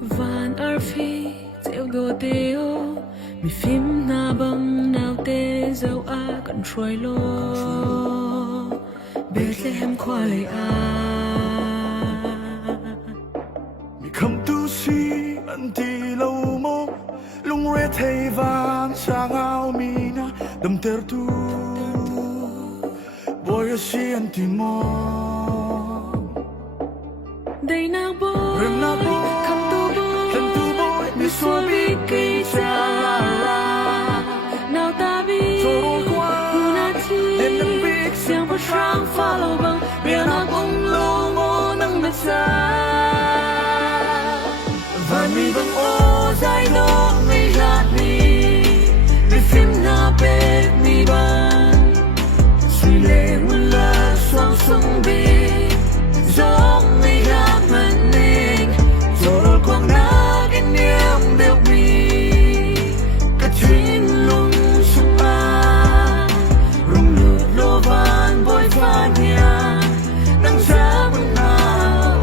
van ar phi theo đồ teo mi phim na băng nào te dâu a cần trôi lo Bethlehem khoa lệ a mi kham tu si an ti lâu mo lung re thei vang sang ao mi na đầm ter tu boy si an ti mo đây na boy rem na boy kham tu boy mi so bi ki cha nào ta biết trôi qua na chi đến năm biết xiang bờ sang pha lâu băng biển na bông lâu mo nắng mặt xa và mi băng ô dài lo mi lạt mi phim na pe mi ban suy lệ muốn là xoang sông bi giống mi lạc mình nên rồi quăng na cái niềm đều mi cả chuyến lung sung ba rung lụt lô van bôi pha nhà nắng giá mừng na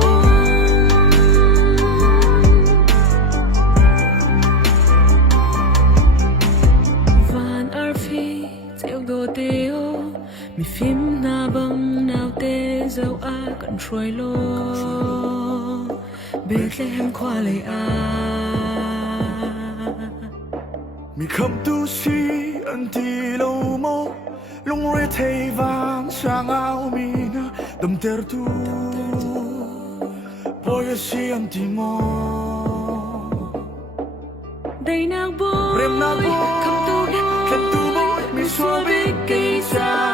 van ar phi theo đồ teo mi phim na băng nào te dâu a cần trôi lo Bethlehem khoa lệ a mi kham tu si an ti lâu mo lung re thei vang sang ao mi na đầm ter tu boy si an ti mo đây na boy rem na boy kham tu boy mi so bi ki cha